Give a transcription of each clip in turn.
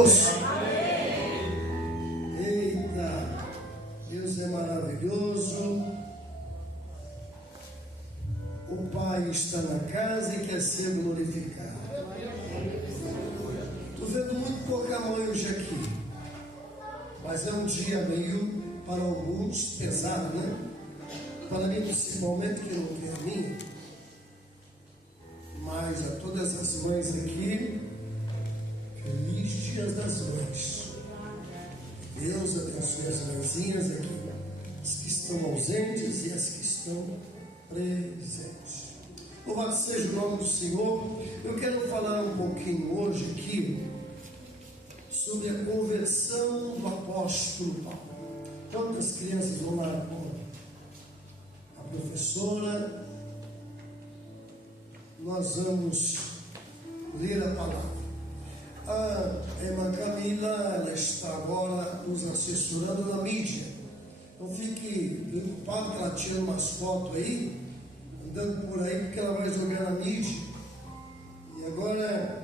poço. Eita, Deus é maravilhoso. O Pai está na casa e quer ser glorificado. Estou vendo muito pouca mãe hoje aqui, mas é um dia meio, para alguns, pesado, né? Para mim, principalmente, que eu não tenho a minha, mas a todas as mães aqui, feliz Dia das Mães. Deus abençoe as mãezinhas aqui, as que estão ausentes e as que estão presentes. Louvado seja o nome do Senhor. Eu quero falar um pouquinho hoje aqui sobre a conversão do apóstolo Paulo. Quantas crianças vão lá com a professora? Nós vamos ler a palavra. A irmã Camila, ela está agora nos assessorando na mídia. Não fique preocupado que ela tira umas fotos aí, andando por aí, porque ela vai jogar na mídia. E agora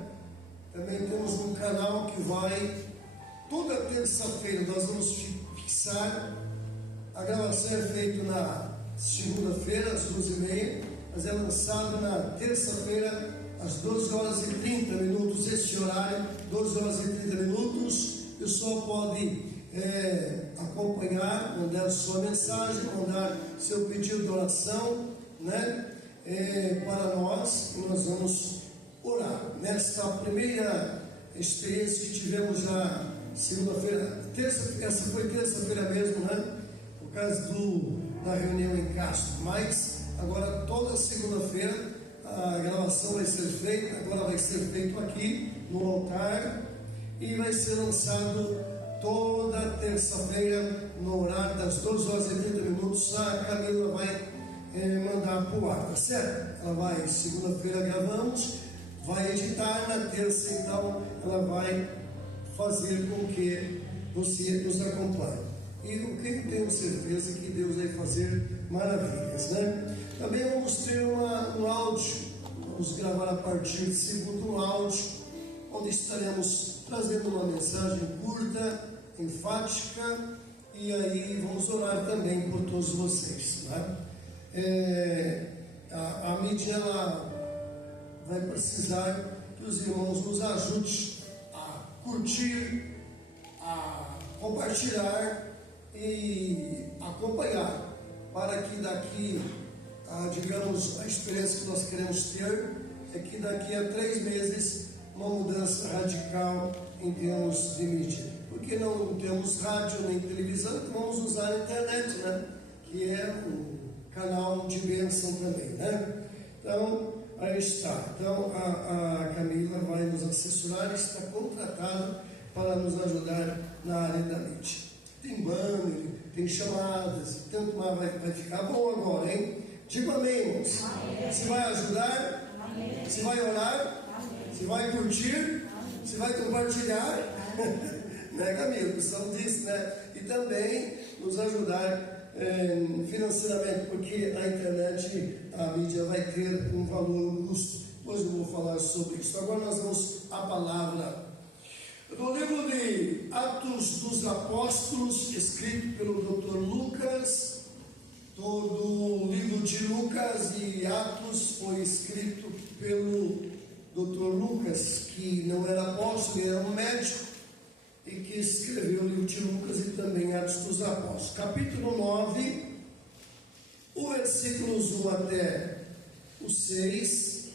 também temos um canal que vai, toda terça-feira nós vamos fixar. A gravação é feita na segunda-feira, às 12h30, mas é lançado na terça-feira, às 12h30. Esse horário, 12h30, o pessoal pode acompanhar, mandar sua mensagem, mandar seu pedido de oração, né? Para nós, e nós vamos orar. Nesta primeira experiência que tivemos já segunda-feira, essa foi terça-feira mesmo, né? Por causa da reunião em Castro, mas agora toda segunda-feira a gravação vai ser feita, agora vai ser feito aqui no altar e vai ser lançado toda terça-feira no horário das 12h30. A Camila vai mandar para o ar, tá certo? Ela vai, segunda-feira gravamos, vai editar, na terça então ela vai fazer com que você nos acompanhe. E o que eu tenho certeza que Deus vai fazer maravilhas, né? Também vamos ter um áudio, vamos gravar a partir de segundo um áudio, onde estaremos trazendo uma mensagem curta, enfática, e aí vamos orar também por todos vocês, né? A mídia ela vai precisar que os irmãos nos ajudem a curtir, a compartilhar e acompanhar, para que daqui, digamos, a experiência que nós queremos ter é que daqui a 3 meses uma mudança radical em termos de mídia, porque não temos rádio nem televisão, então vamos usar a internet, né? Que é um canal de bênção também, né? Então, aí está. Então, a Camila vai nos assessorar, está contratada para nos ajudar na área da mídia. Tem banner, tem chamadas, tanto mais vai ficar bom agora, hein? Diga amém, irmãos. Você vai ajudar? Amém. Você vai orar? Amém. Você vai curtir? Amém. Você vai compartilhar? Né, Camila? O pessoal disse, né? E também nos ajudar financeiramente, porque a internet, a mídia vai ter um valor, um custo. Depois eu vou falar sobre isso. Agora nós vamos à palavra. No livro de Atos dos Apóstolos, escrito pelo Dr. Lucas, todo o livro de Lucas e Atos foi escrito pelo Dr. Lucas, que não era apóstolo, ele era um médico, e que escreveu o livro de Lucas e também Atos dos Apóstolos. Capítulo 9, o versículos 1 até o 6.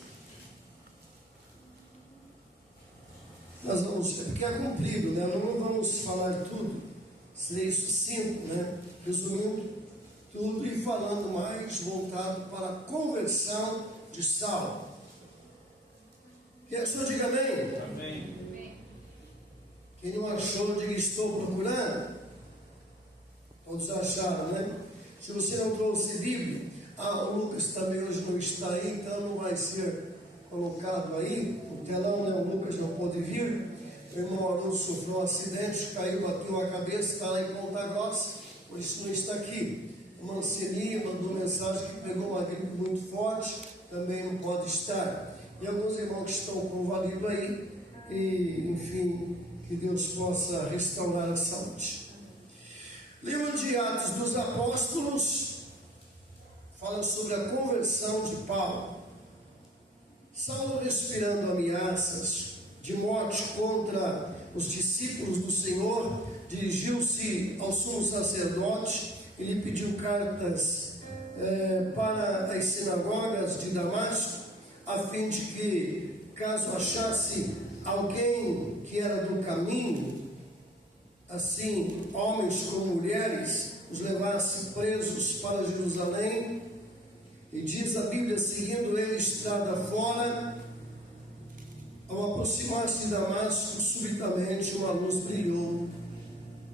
Nós vamos, porque é comprido, né? Nós não vamos falar tudo, serei sucinto, né? Resumindo tudo e falando mais voltado para a conversão de Saulo. Quem achou, diga amém. Amém. Quem não achou, diga estou procurando. Todos acharam, né? Se você não trouxe Bíblia, o Lucas também hoje não está aí, então não vai ser colocado aí, o telão, né? O Lucas não pôde vir. O irmão Haroldo sofreu um acidente, caiu, bateu a cabeça, está lá em Ponta Grossa, por isso não está aqui. O Mancini mandou mensagem que pegou uma gripe muito forte, também não pode estar. E alguns irmãos que estão com o Valido aí, e enfim, que Deus possa restaurar a saúde. Livro de Atos dos Apóstolos fala sobre a conversão de Paulo. Saulo, respirando ameaças de morte contra os discípulos do Senhor, dirigiu-se ao sumo sacerdote e lhe pediu cartas para as sinagogas de Damasco, a fim de que, caso achasse alguém que era do caminho, assim homens como mulheres, os levasse presos para Jerusalém. E diz a Bíblia: seguindo ele estrada fora, ao aproximar-se de Damasco, subitamente uma luz brilhou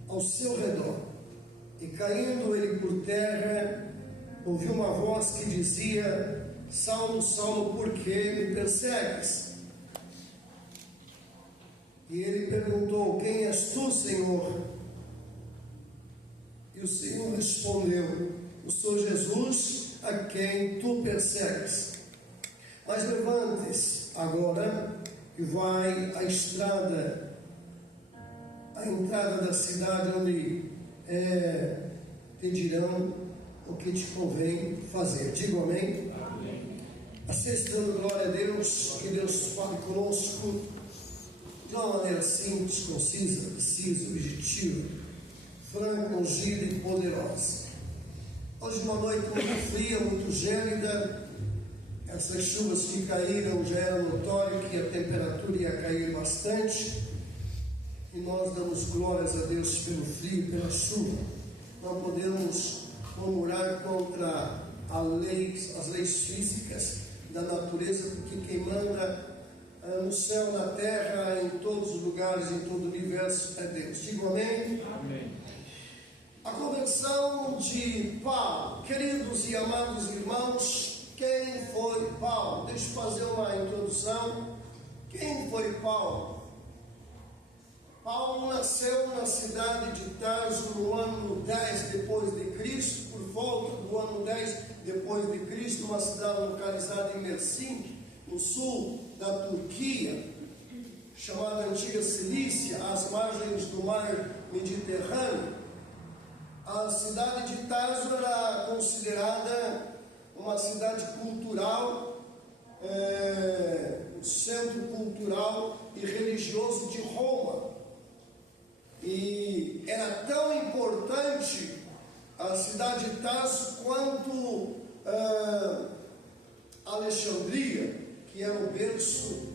ao seu redor, e caindo ele por terra, ouviu uma voz que dizia: Saulo, Saulo, por que me persegues? E ele perguntou: quem és tu, Senhor? E o Senhor respondeu: eu sou Jesus, a quem tu persegues. Mas levante-se agora e vai à estrada, à entrada da cidade, onde te dirão o que te convém fazer. Digo amém. Amém. Assim, dando glória a Deus, que Deus fale conosco de uma maneira simples, concisa, precisa, objetiva, franca, ungida e poderosa. Hoje uma noite muito fria, muito gélida. Essas chuvas que caíram já era notório que a temperatura ia cair bastante, e nós damos glórias a Deus pelo frio e pela chuva. Não podemos murmurar contra as leis físicas da natureza, porque quem manda no céu, na terra, em todos os lugares, em todo o universo é Deus. Digo amém? Amém. A conversão de Paulo. Queridos e amados irmãos, quem foi Paulo? Deixa eu fazer uma introdução. Quem foi Paulo? Paulo nasceu na cidade de Tarso no ano 10 depois de Cristo, por volta do ano 10 depois de Cristo, uma cidade localizada em Mersim, no sul da Turquia, chamada Antiga Cilícia, às margens do mar Mediterrâneo. A cidade de Tarso era considerada uma cidade cultural, centro cultural e religioso de Roma. E era tão importante a cidade de Tarso quanto Alexandria, que era o berço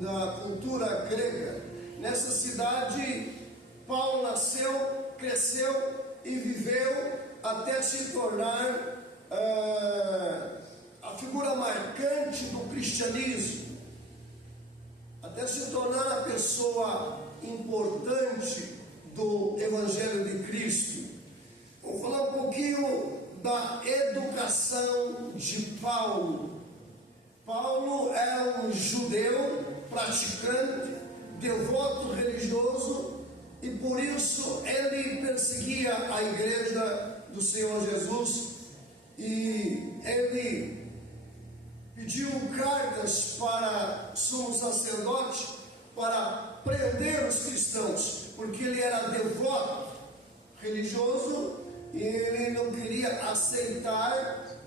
da cultura grega. Nessa cidade, Paulo nasceu, cresceu e viveu até se tornar a figura marcante do cristianismo, até se tornar a pessoa importante do Evangelho de Cristo. Vou falar um pouquinho da educação de Paulo. Paulo era um judeu praticante, devoto religioso, e por isso ele perseguia a igreja do Senhor Jesus, e ele pediu cartas para o sumo sacerdote para prender os cristãos, porque ele era devoto religioso e ele não queria aceitar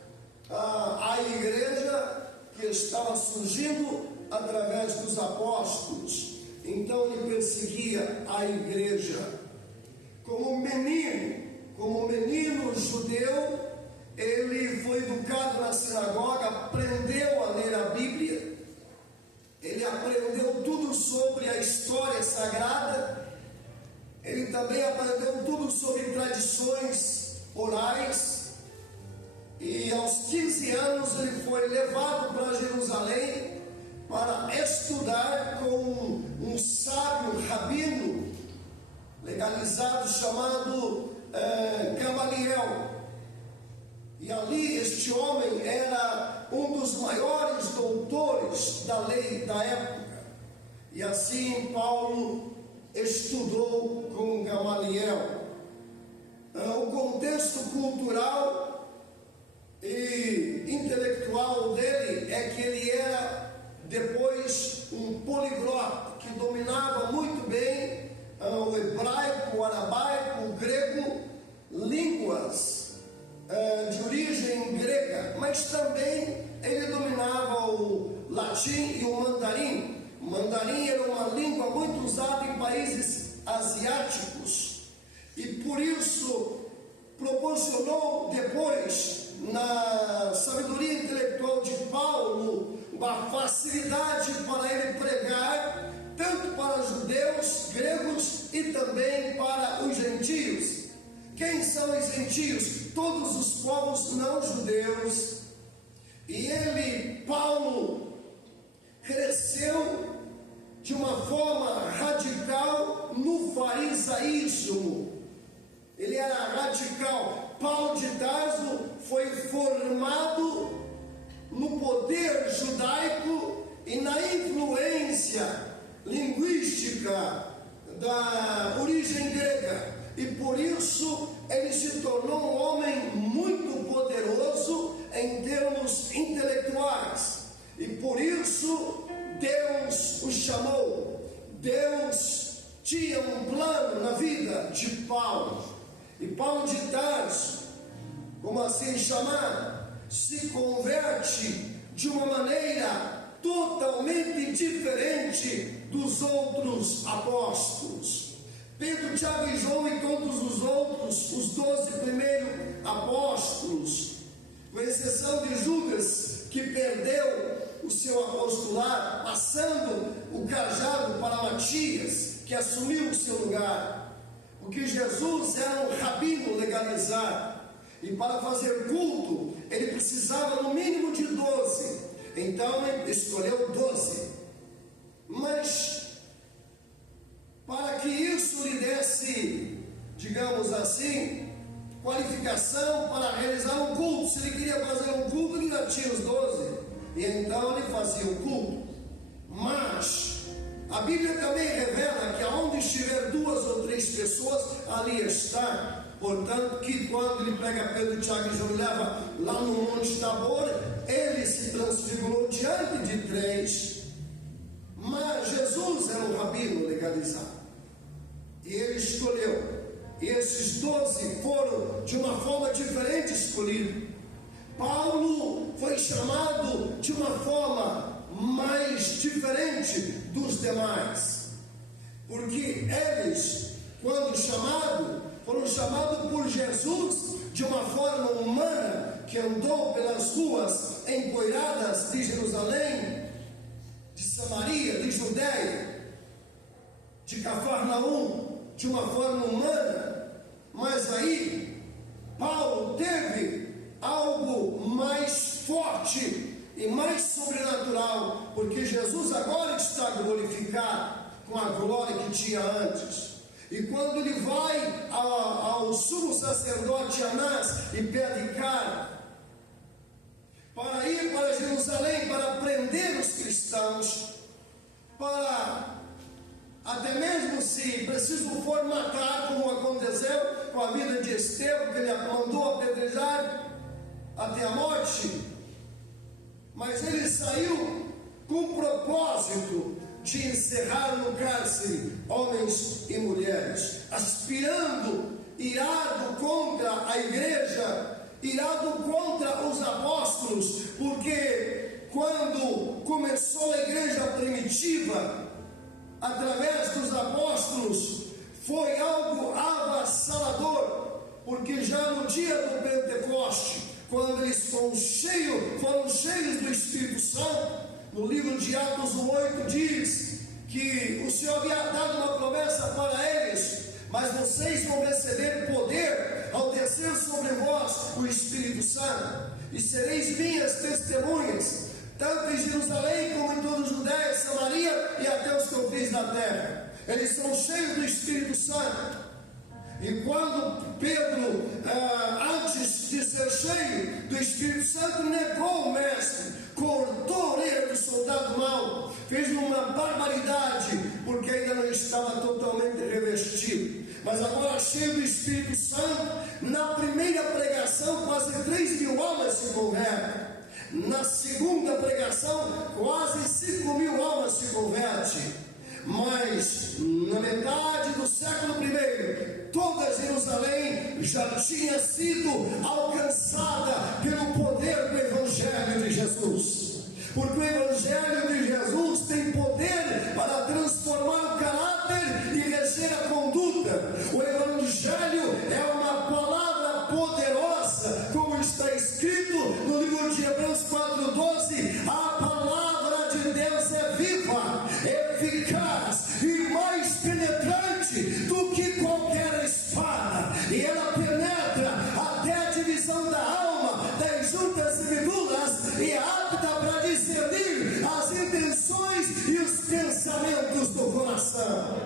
a igreja que estava surgindo através dos apóstolos. Então ele perseguia a igreja. Como menino judeu, ele foi educado na sinagoga, aprendeu a ler a Bíblia, ele aprendeu tudo sobre a história sagrada, ele também aprendeu tudo sobre tradições orais, e aos 15 anos ele foi levado para Jerusalém para estudar com um sábio rabino legalizado chamado Gamaliel. E ali este homem era um dos maiores doutores da lei da época. E assim Paulo estudou com Gamaliel. O contexto cultural e intelectual dele é que ele era depois um poliglota que dominava muito bem muito usado em países asiáticos e por isso proporcionou depois, na sabedoria intelectual de Paulo, uma facilidade para ele pregar tanto para judeus, gregos e também para os gentios. Quem são os gentios? Todos os povos não judeus. E ele, Paulo, cresceu de uma forma radical no farisaísmo. Ele era radical. Paulo de Tarso foi formado no poder judaico e na influência linguística da origem grega. E por isso ele se tornou um homem muito poderoso em termos intelectuais. E por isso Deus o chamou. Deus tinha um plano na vida de Paulo. E Paulo de Tarso, como assim chamar, se converte de uma maneira totalmente diferente dos outros apóstolos. Pedro, Tiago e João e todos os outros, os 12 primeiros apóstolos, com exceção de Judas, que perdeu o seu apostolado, passando o cajado para Matias, que assumiu o seu lugar. Porque Jesus era um rabino legalizado, e para fazer culto, ele precisava no mínimo de 12. Então ele escolheu 12. Mas para que isso lhe desse, digamos assim, qualificação para realizar um culto, se ele queria fazer um culto, ele já tinha os 12, e então ele fazia o culto. Mas a Bíblia também revela que aonde estiver 2 ou 3 pessoas, ali está. Portanto, que quando ele pega Pedro, Tiago e João e leva lá no Monte Tabor, ele se transfigurou diante de 3. Mas Jesus era um rabino legalizado, e ele escolheu. E esses 12 foram de uma forma diferente escolhidos. Paulo foi chamado de uma forma mais diferente dos demais, porque eles, quando foram chamados por Jesus de uma forma humana, que andou pelas ruas empoeiradas de Jerusalém, de Samaria, de Judéia, de Cafarnaum, de uma forma humana. Mas aí Paulo teve algo mais forte e mais sobrenatural, porque Jesus agora está glorificado com a glória que tinha antes. E quando ele vai ao sumo sacerdote Anás e pede carne para ir para Jerusalém, para prender os cristãos, para até mesmo se preciso for matar, como aconteceu com a vida de Estevão, que ele mandou apedrejar até a morte. Mas ele saiu com o propósito de encerrar no cárcere homens e mulheres, aspirando, irado contra a igreja, irado contra os apóstolos, porque quando começou a igreja primitiva, através dos apóstolos, foi algo avassalador, porque já no dia do Pentecoste, quando eles foram cheios do Espírito Santo, no livro de Atos 1:8 diz que o Senhor havia dado uma promessa para eles: mas vocês vão receber poder ao descer sobre vós o Espírito Santo, e sereis minhas testemunhas, tanto em Jerusalém como em toda a Judéia, Samaria e até os confins da terra. Eles são cheios do Espírito Santo. E quando Pedro, antes de ser cheio do Espírito Santo, negou o mestre, cortou a orelha do soldado mau, fez uma barbaridade, porque ainda não estava totalmente revestido. Mas agora, cheio do Espírito Santo, na primeira pregação, quase 3.000 almas se convertem. Na segunda pregação, quase 5.000 almas se convertem. Mas na metade do século I, toda Jerusalém já tinha sido alcançada pelo poder do Evangelho de Jesus. Porque o Evangelho de Jesus tem poder para transformar o caráter ajuda. O Evangelho é uma palavra poderosa, como está escrito no livro de Hebreus 4:12. A palavra de Deus é viva, eficaz e mais penetrante do que qualquer espada, e ela penetra até a divisão da alma, das juntas e medulas, e é apta para discernir as intenções e os pensamentos do coração.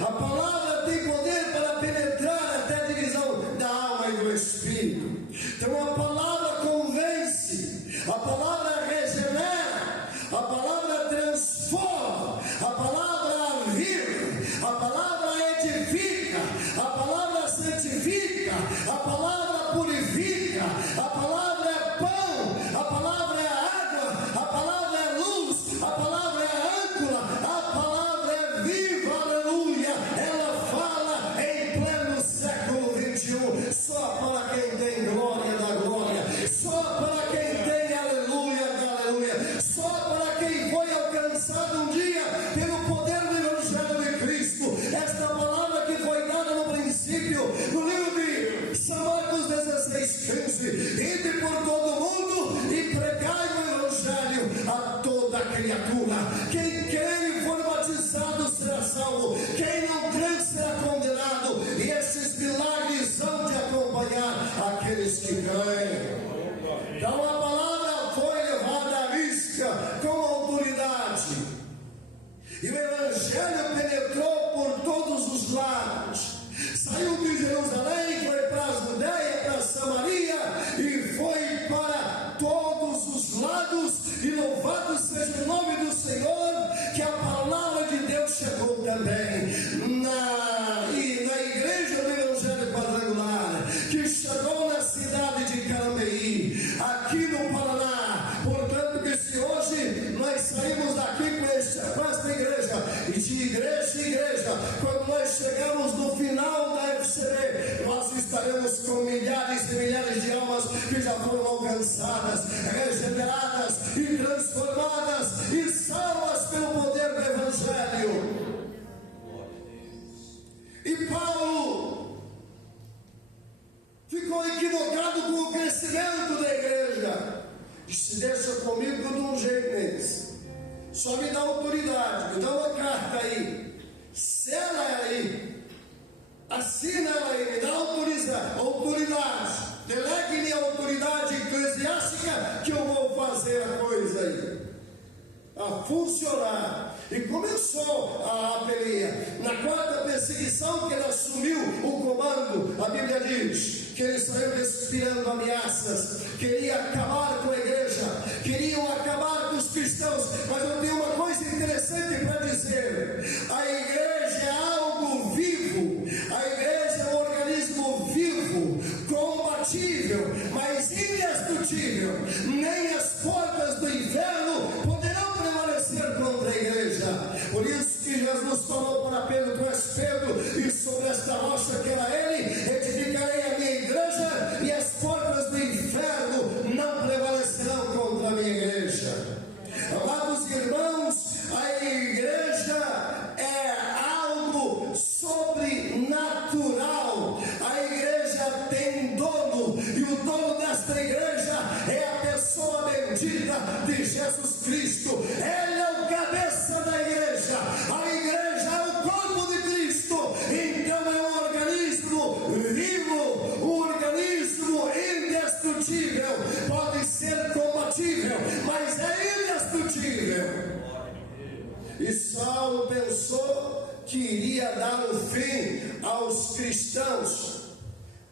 A palavra tem poder para penetrar até a divisão da alma e do espírito. Então a palavra convence, a palavra regenera, a palavra transforma, a palavra aviva, a palavra edifica, a palavra santifica, a palavra purifica, a palavra é pão, a palavra é água, a palavra é luz, a palavra é âncora, a palavra é viva, aleluia. Ela fala em pleno século 21, só para quem tem glória da glória, só para quem tem aleluia da aleluia, só para quem foi alcançado um dia pelo poder do Evangelho de Cristo. Esta palavra que foi dada no princípio, no livro de São Marcos 16:15: ide por todo mundo e pregai o Evangelho a toda criatura. Quem crê e for batizado será salvo, quem não crê será condenado, e esses milagres hão de acompanhar aqueles que creem. Então a palavra foi levada à risca com autoridade, e o Evangelho penetrou por todos os lados. Saiu de Jerusalém, foi para a Judéia, para a Samaria, e foi para todos os lados. E louvado seja o nome do Senhor, que a palavra de Deus chegou também na igreja do Evangelho Quadrangular, que chegou na cidade de Carambeí, aqui no Paraná. Portanto, que se hoje nós saímos daqui com esta igreja, e de igreja em igreja, quando nós chegamos no final da FCB, nós estaremos com milhares e milhares de almas que já foram alcançadas, regeneradas e transformadas e salvas pelo poder do Evangelho. E Paulo ficou equivocado com o crescimento da igreja. Disse: deixa comigo que eu dou um jeito neles. Só me dá autoridade, me dá uma carta aí, sela ela aí, assina ela aí, me dá autoridade, delegue-me a autoridade eclesiástica, que eu vou fazer a coisa aí a funcionar. E começou a apelia. Na quarta perseguição que ele assumiu o comando, a Bíblia diz que ele saiu respirando ameaças, queria acabar com a igreja, queriam acabar com os cristãos. Mas eu tenho uma coisa interessante para dizer: a igreja é algo vivo, a igreja é um organismo vivo, combatível, mas indestrutível. Nem as portas do inferno poderão prevalecer contra a igreja. Por isso que Jesus falou para Pedro: tu és Pedro, e sobre esta rocha que era ele, edificarei a minha igreja, e as portas do inferno não prevalecerão contra a minha igreja. Amados irmãos, a igreja é algo sobrenatural. A igreja tem dono, e o dono desta igreja é a pessoa bendita de Jesus Cristo. Ele é o cabeça da igreja. A igreja é o corpo de Cristo. Então é um organismo vivo, um organismo indestrutível. Pode ser combatível, mas é indestrutível. E Saulo pensou que iria dar um fim aos cristãos.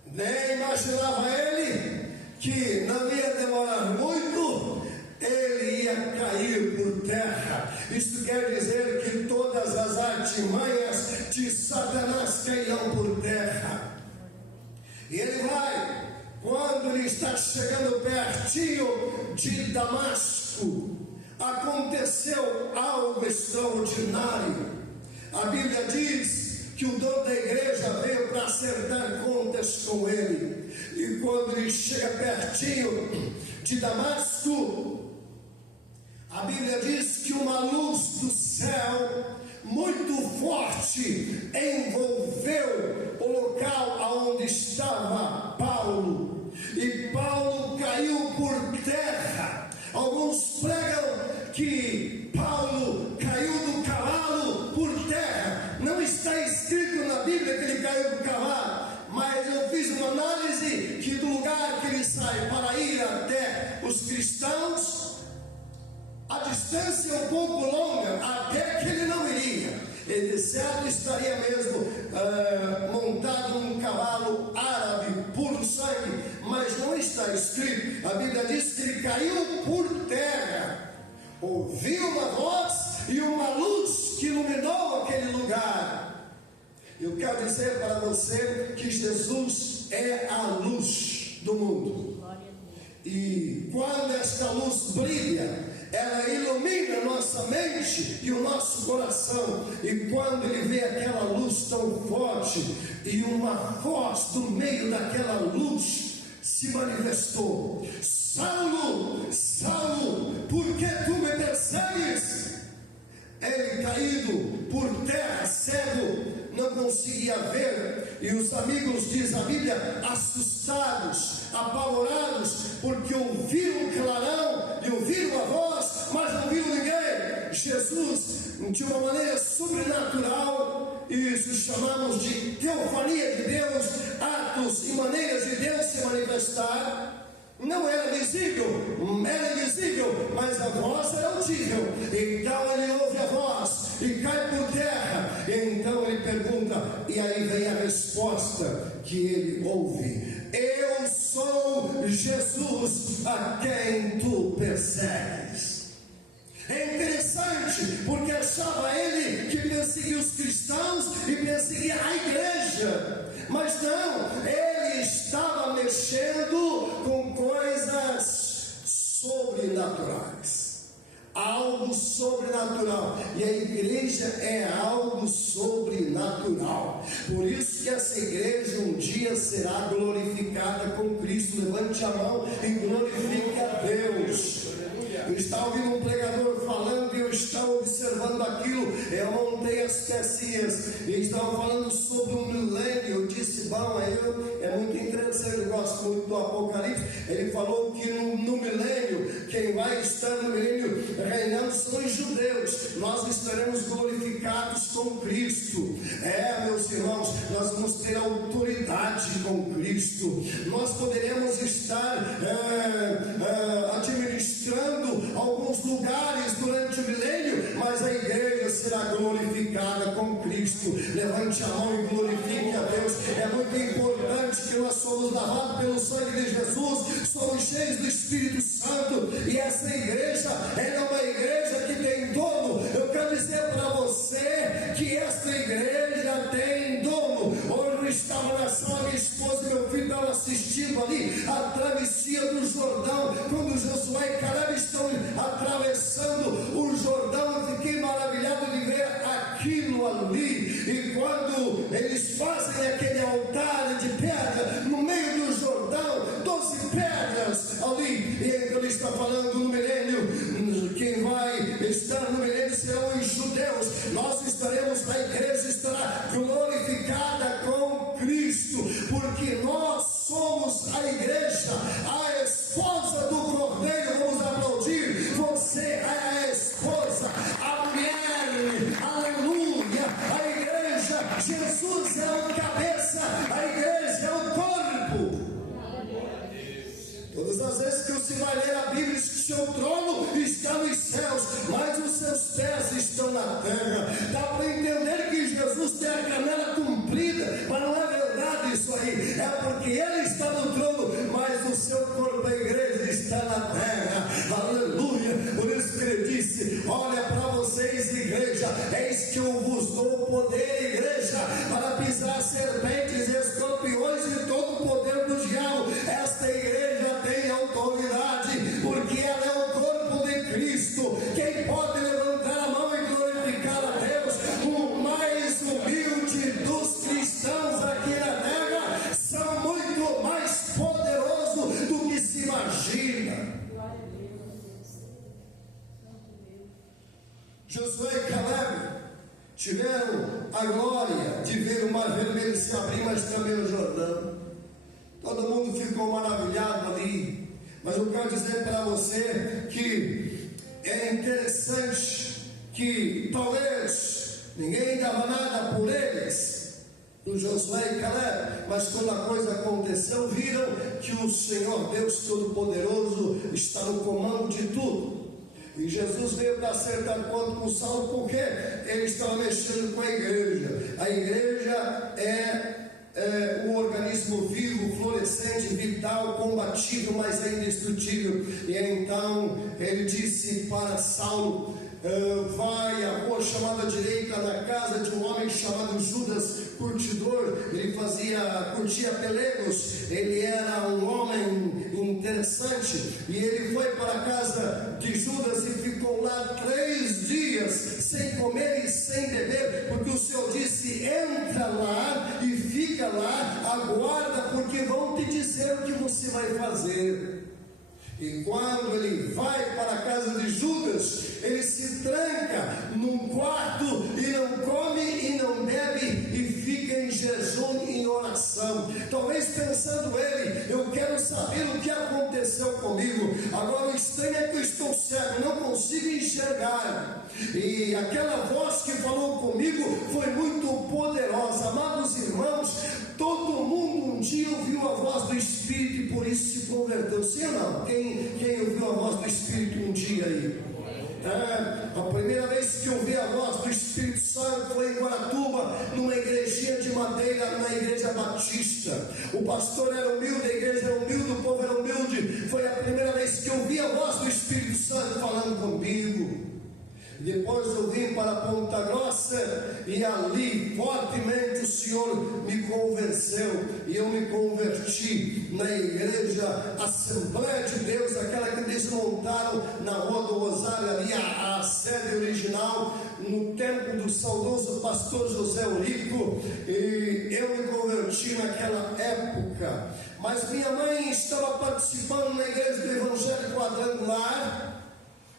Nem imaginava ele que não ia demorar muito, ele ia cair por terra. Isso quer dizer que todas as artimanhas de Satanás cairão por terra. E ele vai, quando ele está chegando pertinho de Damasco, aconteceu algo extraordinário. A Bíblia diz que o dono da igreja veio para acertar contas com ele. E quando ele chega pertinho de Damasco, a Bíblia diz que uma luz do céu muito forte envolveu distância um pouco longa, até que ele não iria. Ele de certo estaria mesmo montado num cavalo árabe, puro sangue, mas não está escrito. A Bíblia diz que ele caiu por terra, ouviu uma voz e uma luz que iluminou aquele lugar. Eu quero dizer para você que Jesus é a luz do mundo. E quando esta luz brilha, ela ilumina nossa mente e o nosso coração. E quando ele vê aquela luz tão forte, e uma voz do meio daquela luz se manifestou: Saulo, Saulo, por que tu me persegues? Ele, caído por terra, cego, não conseguia ver. E os amigos, diz a Bíblia, assustados, apavorados, porque ouviram o clarão e ouviram a voz, mas não viram ninguém. Jesus, de uma maneira sobrenatural, isso chamamos de teofania de Deus, atos e maneiras de Deus se manifestar. Não era visível, era invisível, mas a voz era audível. Então ele ouve a voz e cai por terra. Então ele pergunta, e aí vem a resposta que ele ouve: eu sou Jesus a quem tu persegues. É interessante, porque achava ele que perseguia os cristãos e perseguia a igreja. Mas não, ele estava mexendo com coisas sobrenaturais. Algo sobrenatural. E a igreja é algo sobrenatural. Por isso que essa igreja um dia será glorificada com Cristo. Levante a mão e glorifique a Deus. Eu estava ouvindo um pregador falando e eu estava observando aquilo. Eu montei as pecinhas e estava falando sobre o milênio. Eu disse, bom, é muito interessante, eu gosto muito do Apocalipse. Ele falou que no milênio, quem vai estar no milênio reinando são os judeus. Nós estaremos glorificados com Cristo. Meus irmãos, nós vamos ter autoridade com Cristo. Nós poderemos estar administrando alguns lugares durante o milênio, mas a igreja será glorificada com Cristo. Levante a mão e glorifique a Deus. É muito importante que nós somos lavados pelo sangue de Jesus, somos cheios do Espírito Santo, e essa igreja é uma igreja que tem dono. Eu quero dizer para você que esta igreja tem dono. Hoje eu estava na sala, minha esposa e meu filho estavam assistindo ali a travessia do Jordão, quando Josué e Caleb estão atravessando o Jordão. Eu fiquei maravilhado de ver aquilo ali. E quando eles fazem aquele altar de pedra no meio do Jordão, 12 pedras ali, e então ele está falando no milênio, quem vai estar no milênio serão os judeus. Nós estaremos, a igreja estará glorificada com Cristo, porque nós somos a igreja, a esposa do Cordeiro. Vamos aplaudir. Você é a esposa, a mulher, aleluia. A igreja, Jesus é o cabeça, a igreja é o corpo. Todas as vezes que você vai ler a Bíblia, diz que o seu trono está nos céus, mas os seus pés estão na terra. Dá para entender que Jesus tem a canela comprida, mas não é verdade isso aí. É porque ele está no trono, mas o seu corpo, a igreja, está na terra. Aleluia. Por isso que ele disse: olha para vocês, igreja, eis que eu vos dou poder, igreja, para pisar serpentes, escorpiões e todo o poder do diabo. Esta igreja tem autoridade, porque ela é o corpo de Cristo. Quem pode levantar a mão e glorificar a Deus? O mais humilde dos cristãos aqui na terra são muito mais poderosos do que se imagina. Josué e Caleb tiveram a glória de ver o mar vermelho se abrir, mas também o Jordão. Todo mundo ficou maravilhado ali. Mas eu quero dizer para você que é interessante que talvez ninguém dava nada por eles, do Josué e Caleb, mas quando a coisa aconteceu, viram que o Senhor Deus Todo-Poderoso está no comando de tudo. E Jesus veio para acertar conta com Saulo, porque ele estava mexendo com a igreja. A igreja é um organismo vivo, florescente, vital, combatível, mas é indestrutível. E então ele disse para Saulo: vai à rua chamada direita, na casa de um homem chamado Judas, curtidor. Ele curtia pelegos, ele era um homem interessante, e ele foi para a casa de Judas e ficou lá 3 dias, sem comer e sem beber, porque o Senhor disse: entra lá e fica lá, aguarda, porque vão te dizer o que você vai fazer. E quando ele vai para a casa de Judas, ele se tranca num quarto e não come e não bebe e fica em jejum e em oração. Talvez pensando ele: eu quero saber o que aconteceu comigo. Agora o estranho é que eu estou cego, não consigo enxergar. E aquela voz que falou comigo foi muito poderosa. Amados irmãos, todo mundo um dia ouviu a voz do Espírito e por isso se converteu. Sim ou não? Quem ouviu a voz do Espírito um dia aí? A primeira vez que eu ouvi a voz do Espírito Santo foi em Guaratuba, numa igrejinha de madeira, na igreja batista. O pastor era humilde, a igreja era humilde, o povo era humilde. Foi a primeira vez que eu ouvi a voz do Espírito Santo falando comigo. Depois eu vim para Ponta Grossa e ali fortemente o Senhor me convenceu e eu me converti na igreja Assembleia de Deus, aquela que desmontaram na Rua do Rosário, ali a sede original, no tempo do saudoso pastor José Eurico. E eu me converti naquela época, mas minha mãe estava participando na igreja do Evangelho Quadrangular.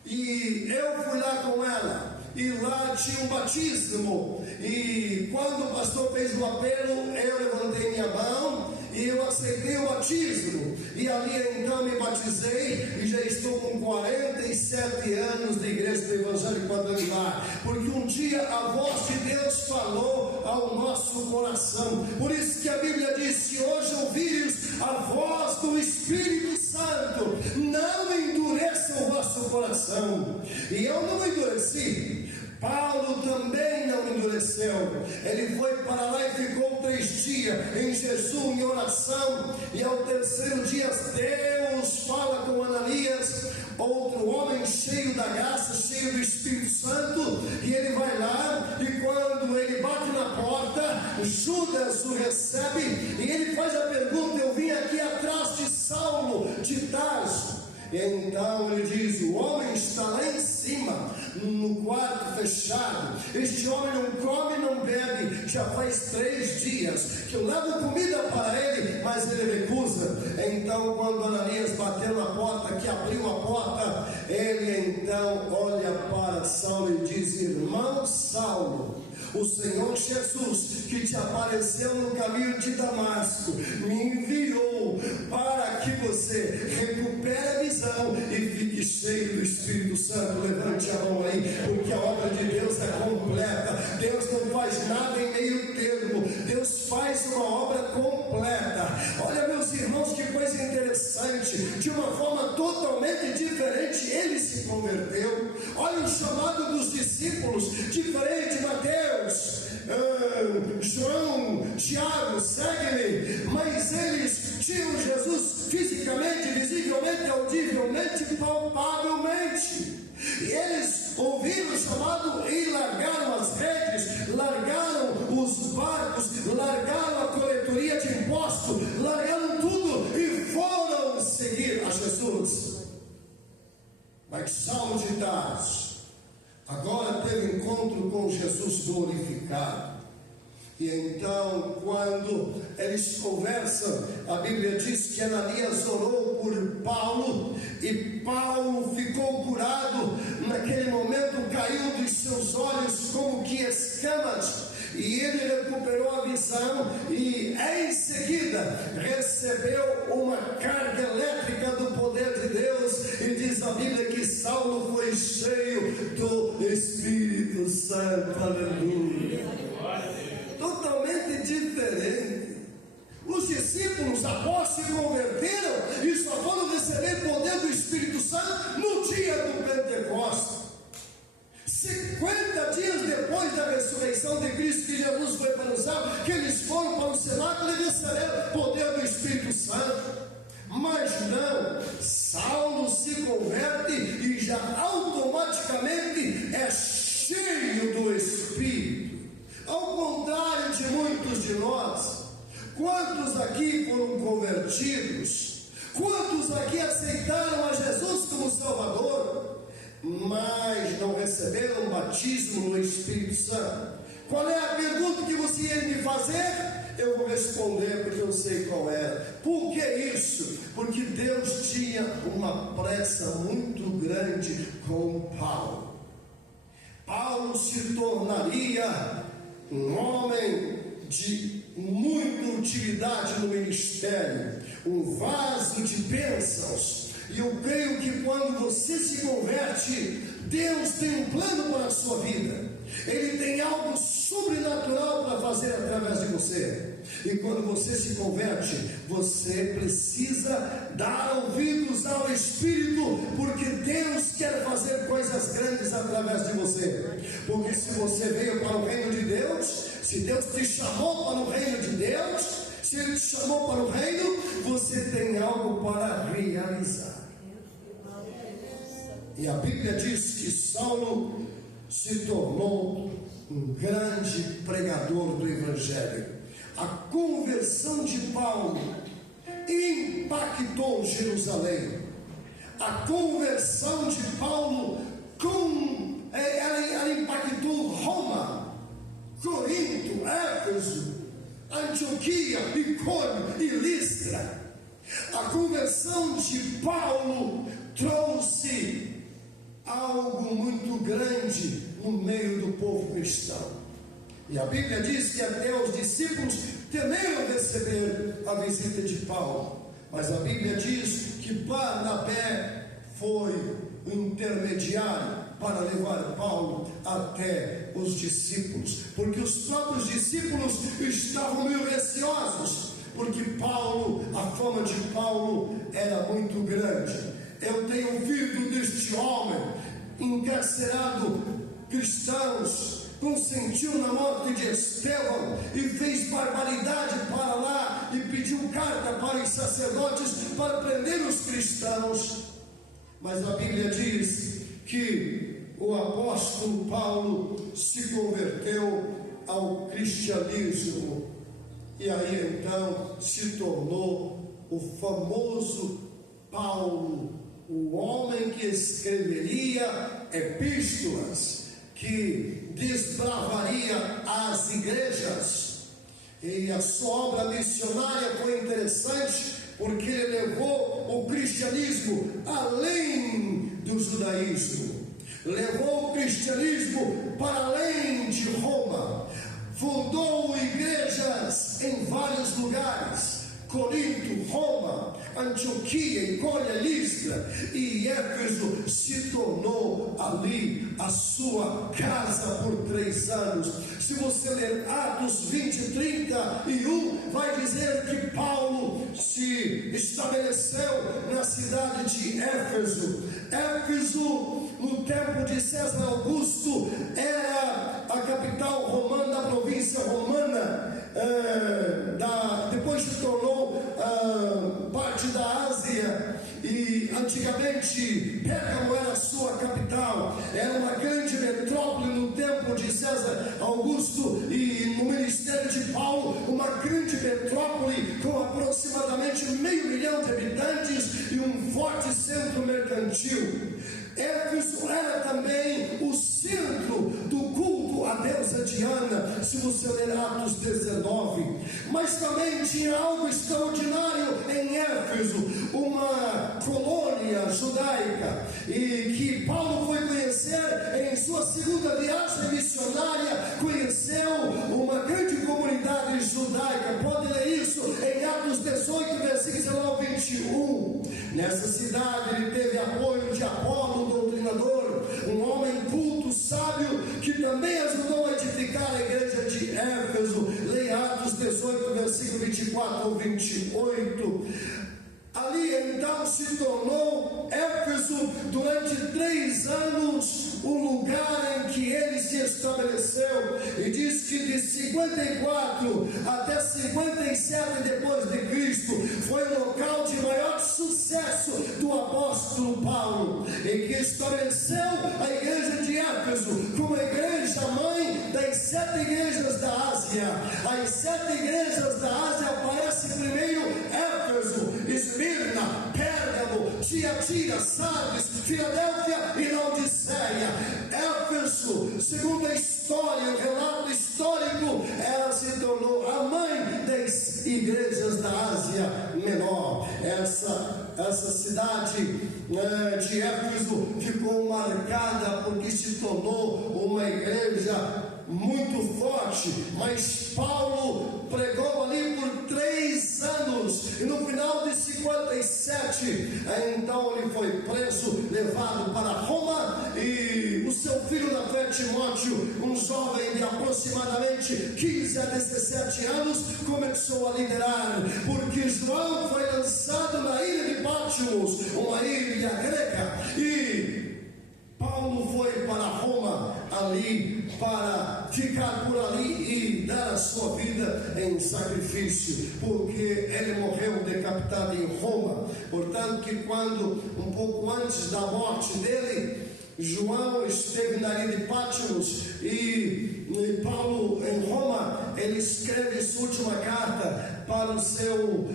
E eu fui lá com ela, e lá tinha um batismo, e quando o pastor fez o apelo, eu levantei minha mão, e eu aceitei o batismo, e ali então me batizei, e já estou com 47 anos de igreja do Evangelho Quadrangular, porque um dia a voz de Deus falou ao nosso coração. Por isso que a Bíblia diz: se hoje ouvires a voz do Espírito Santo, não endureça o vosso coração. E eu não endureci. Paulo também não endureceu. Ele foi para lá e ficou 3 dias em jejum e oração. E ao 3º dia Deus fala com Ananias, outro homem cheio da graça, cheio do Espírito Santo. E ele vai lá, e quando ele bate na porta, Judas o recebe e ele faz a pergunta: eu vim aqui atrás de Saulo de Tarso. Então ele diz: o homem está lá em cima, no quarto fechado. Este homem não come, não bebe, já faz 3 dias que eu levo comida para ele, mas ele recusa. Então quando Ananias bateu na porta, que abriu a porta, ele então olha para Saulo e diz: irmão Saulo, o Senhor Jesus, que te apareceu no caminho de Damasco, me enviou para que você recupere a visão e fique cheio do Espírito Santo. Levante a mão aí, porque a obra de Deus é completa. Deus não faz nada em meio termo, Deus faz uma obra completa. Olha, meus irmãos, que coisa interessante. De uma forma totalmente diferente ele se converteu. Olha o chamado dos discípulos, diferente. Mateus, João, Tiago, segue-me. Mas eles tinham Jesus fisicamente, visivelmente, audivelmente, palpavelmente. E eles ouviram o chamado e largaram as redes, largaram os barcos, largaram a coletoria de impostos, largaram tudo e foram seguir a Jesus. Mas Saulo de Tarso agora teve encontro com Jesus glorificado. E então, quando eles conversam, a Bíblia diz que Ananias orou por Paulo, e Paulo ficou curado. Naquele momento caiu dos seus olhos como que escamas, e ele recuperou a visão, e em seguida recebeu uma carga elétrica do poder de Deus. E diz a Bíblia que Saulo foi cheio do Espírito Santo. Aleluia. Totalmente diferente. Os discípulos, após se converteram, e só foram receber poder do Espírito Santo no dia do Pentecostes. receber poder do Espírito Santo. Mas não, Saulo se converte e já automaticamente é cheio do Espírito. Ao contrário de muitos de nós, quantos aqui foram convertidos? Quantos aqui aceitaram a Jesus como Salvador, mas não receberam o batismo no Espírito Santo? Qual é a pergunta que você ia me fazer? Eu vou responder porque eu sei qual era. Por que isso? Porque Deus tinha uma pressa muito grande com Paulo. Paulo se tornaria um homem de muita utilidade no ministério, um vaso de bênçãos. E eu creio que quando você se converte, Deus tem um plano para a sua vida. Ele tem algo sobrenatural para fazer através de você. E quando você se converte, você precisa dar ouvidos ao Espírito, porque Deus quer fazer coisas grandes através de você. Porque se você veio para o reino de Deus, se Deus te chamou para o reino de Deus, se Ele te chamou para o reino, você tem algo para realizar. E a Bíblia diz que Saulo se tornou um grande pregador do Evangelho. A conversão de Paulo impactou Jerusalém. A conversão de Paulo ela impactou Roma, Corinto, Éfeso, Antioquia, Icônio e Listra. A conversão de Paulo trouxe algo muito grande no meio do povo cristão. E a Bíblia diz que até os discípulos temeram receber a visita de Paulo. Mas a Bíblia diz que Barnabé foi o intermediário para levar Paulo até os discípulos, porque os próprios discípulos estavam meio receosos, porque Paulo, a fama de Paulo era muito grande. Eu tenho ouvido deste homem encarcerado cristãos, consentiu na morte de Estevão e fez barbaridade para lá e pediu carta para os sacerdotes para prender os cristãos. Mas a Bíblia diz que o apóstolo Paulo se converteu ao cristianismo e aí então se tornou o famoso Paulo, o homem que escreveria epístolas, que desbravaria as igrejas. E a sua obra missionária foi interessante, porque ele levou o cristianismo além do judaísmo, levou o cristianismo para além de Roma, fundou igrejas em vários lugares: Corinto, Roma, Antioquia, Icônia, Listra e Éfeso. Se tornou ali a sua casa por 3 anos. Se você ler Atos 20, 31, vai dizer que Paulo se estabeleceu na cidade de Éfeso. Éfeso, no tempo de César Augusto, era a capital romana, da província romana. Depois se tornou parte da Ásia, e antigamente Pérgamo era a sua capital. Era uma grande metrópole no tempo de César Augusto, e no ministério de Paulo, uma grande metrópole com aproximadamente 500 mil de habitantes e um forte centro mercantil. Éfeso era também o centro do culto à deusa Diana, se você ler Atos 19. Mas também tinha algo extraordinário em Éfeso, uma colônia judaica, e que Paulo foi conhecer em sua segunda viagem missionária. Conheceu uma grande comunidade judaica. Pode ler isso em Atos 18, versículos 19 ao 21. Nessa cidade ele teve apoio de Apolo, doutrinador, um homem culto, sábio, que também ajudou a edificar a igreja de Éfeso. Leia Atos 18, versículo 24 ao 28. Ali então se tornou Éfeso, durante 3 anos, o lugar em que ele se estabeleceu. E diz que de 54 até 57 depois foi o local de maior sucesso do apóstolo Paulo, em que estabeleceu a igreja de Éfeso como a igreja mãe das 7 igrejas da Ásia. As 7 igrejas da Ásia aparecem primeiro: Éfeso, Esmirna, Pérgamo, Tiatira, Sardes, Filadélfia e Laodiceia. Éfeso, segundo a história, o relato histórico, ela se tornou a mãe das igrejas da Ásia Menor. Essa cidade de Éfeso ficou marcada porque se tornou uma igreja muito forte, mas Paulo pregou ali por 3 anos, e no final de 57, então ele foi preso, levado para Roma, e o seu filho da fé, Timóteo, um jovem de aproximadamente 15 a 17 anos, começou a liderar, porque João foi lançado na ilha de Patmos, uma ilha grega, e Paulo foi para Roma ali para ficar por ali e dar a sua vida em sacrifício, porque ele morreu decapitado em Roma. Portanto, que quando um pouco antes da morte dele, João esteve na ilha de Patmos e Paulo em Roma, ele escreve sua última carta para o seu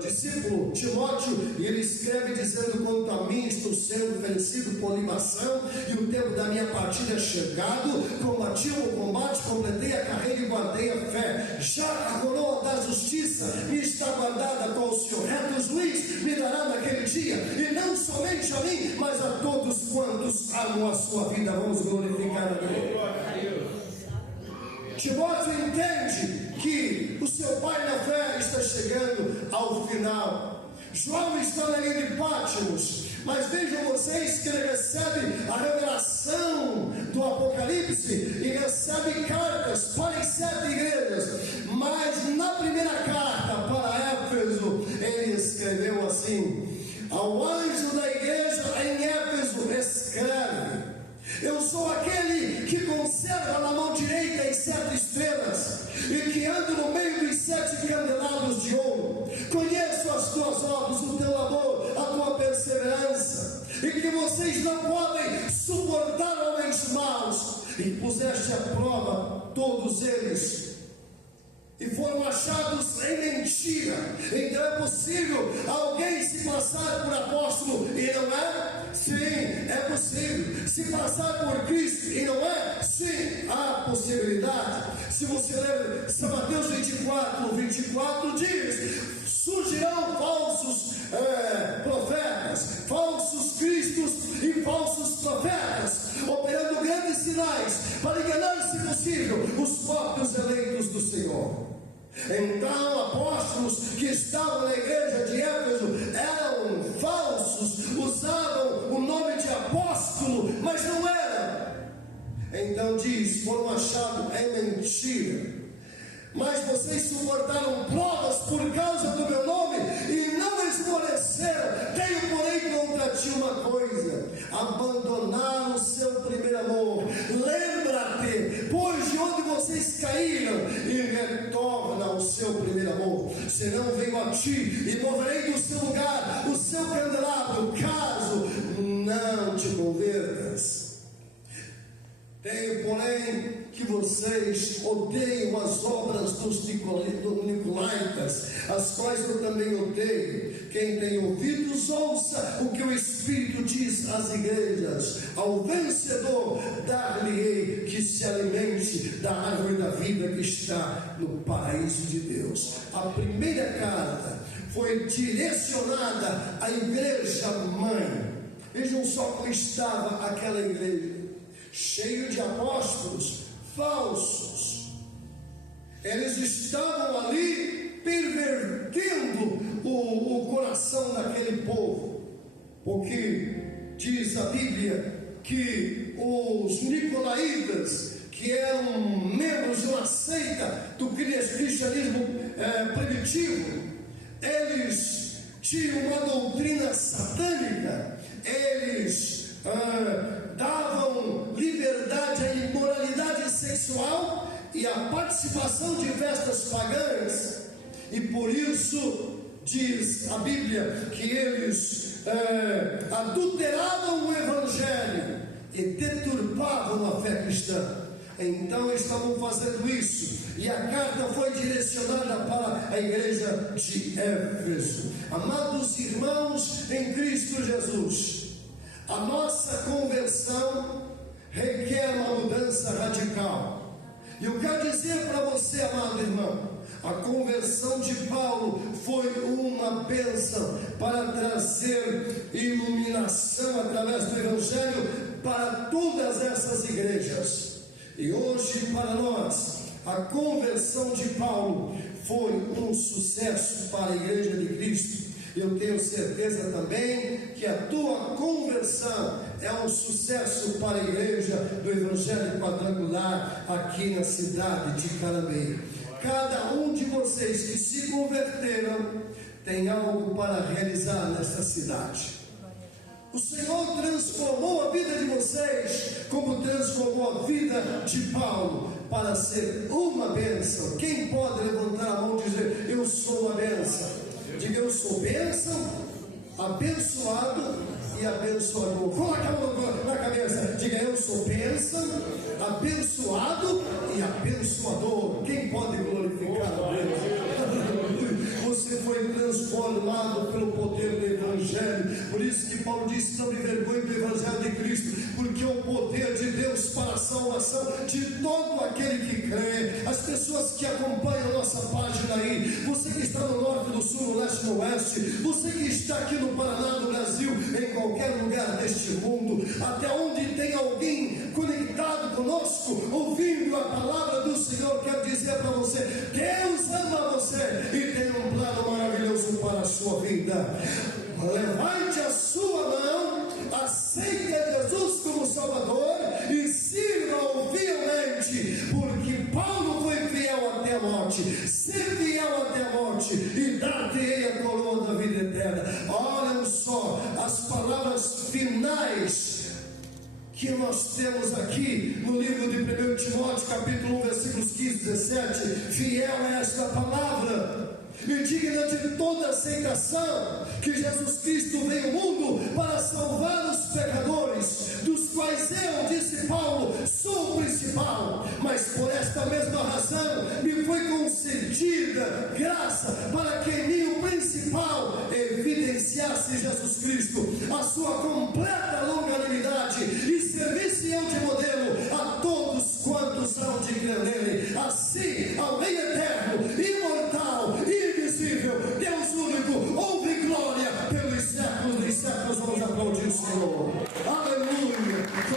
discípulo Timóteo, e ele escreve dizendo: quanto a mim, estou sendo vencido por libação, e o tempo da minha partida é chegado. Combati o combate, completei a carreira e guardei a fé. Já a coroa da justiça me está guardada com o Senhor, reto juiz me dará naquele dia, e não somente a mim, mas a todos quantos amam a sua vida. Vamos glorificar a Deus. Timóteo entende que o seu pai na fé está chegando ao final. João está na ilha de Patmos, mas vejam vocês que ele recebe a revelação do Apocalipse e recebe cartas para as 7 igrejas, mas na primeira carta para Éfeso ele escreveu assim: ao anjo da igreja em Éfeso escreve: eu sou aquele que conserva na mão direita as 7 estrelas e que anda no meio dos 7 candelabros de ouro. Conheço as tuas obras, o teu amor, a tua perseverança, e que vocês não podem suportar homens maus, e puseste à prova todos eles e foram achados em mentira. Então é possível alguém se passar por apóstolo e não é? Sim, é possível. Se passar por Cristo e não é? Sim, há possibilidade. Se você ler São Mateus 24 diz: surgirão falsos profetas, falsos cristos e falsos profetas, operando grandes sinais para enganar, se possível, os próprios eleitos do Senhor. Então, apóstolos que estavam na igreja de Éfeso eram falsos, usavam o nome de apóstolo, mas não eram. Então diz: foram achados em mentira. Mas vocês suportaram provas por causa do meu nome e não esmoreceram. Tenho, porém, contra ti uma coisa: abandonaram o seu primeiro amor. Lembra-te, pois, de onde vocês caíram, e retorna ao seu primeiro amor. Senão venho a ti e moverei do seu lugar o seu candelabro, caso não te convertas. Tenho, porém, que vocês odeiam as obras dos nicolaítas, as quais eu também odeio. Quem tem ouvidos, ouça o que o Espírito diz às igrejas. Ao vencedor dar-lhe-ei que se alimente da árvore da vida que está no paraíso de Deus. A primeira carta foi direcionada à igreja mãe. Vejam só como estava aquela igreja: cheio de apóstolos falsos. Eles estavam ali pervertendo o coração daquele povo, porque diz a Bíblia que os nicolaítas, que eram membros de uma seita do cristianismo primitivo, eles tinham uma doutrina satânica. Eles davam liberdade à imoralidade sexual e à participação de festas pagãs, e por isso diz a Bíblia que eles adulteravam o Evangelho e deturpavam a fé cristã. Então estavam fazendo isso, e a carta foi direcionada para a igreja de Éfeso. Amados irmãos em Cristo Jesus, a nossa conversão requer uma mudança radical. E eu quero dizer para você, amado irmão, a conversão de Paulo foi uma bênção para trazer iluminação através do Evangelho para todas essas igrejas. E hoje, para nós, a conversão de Paulo foi um sucesso para a igreja de Cristo. Eu tenho certeza também que a tua conversão é um sucesso para a igreja do Evangelho Quadrangular aqui na cidade de Carambeí. Cada um de vocês que se converteram tem algo para realizar nesta cidade. O Senhor transformou a vida de vocês, como transformou a vida de Paulo, para ser uma bênção. Quem pode levantar a mão e dizer: eu sou uma bênção? Diga: eu sou bênção, abençoado e abençoador. Coloque a mão na cabeça. Diga: eu sou bênção, abençoado e abençoador. Quem pode glorificar a Deus? Você foi transformado pelo poder do Evangelho. Por isso que Paulo disse: não me vergonhe do Evangelho de Cristo, porque é o poder de Deus para a salvação de todo aquele que crê. As pessoas que acompanham a nossa página aí, você que está no norte, no sul, no leste, no oeste, você que está aqui no Paraná, no Brasil, em qualquer lugar deste mundo, até onde tem alguém conectado conosco, ouvindo a palavra do Senhor, quero dizer para você: Deus ama você e tem um plano maravilhoso para a sua vida. Levante a sua mão, aceite a Jesus como Salvador e sirva-o fielmente, porque Paulo foi fiel até a morte. Ser fiel até a morte e dar-te-ei a coroa da vida eterna. Olhem só as palavras finais que nós temos aqui no livro de 1 Timóteo, capítulo 1, versículos 15 e 17. Fiel é esta palavra e digna de toda aceitação, que Jesus Cristo veio ao mundo para salvar os pecadores, dos quais eu, disse Paulo, sou o principal. Mas por esta mesma razão me foi concedida graça para que em mim o principal evidenciasse Jesus Cristo, a sua completa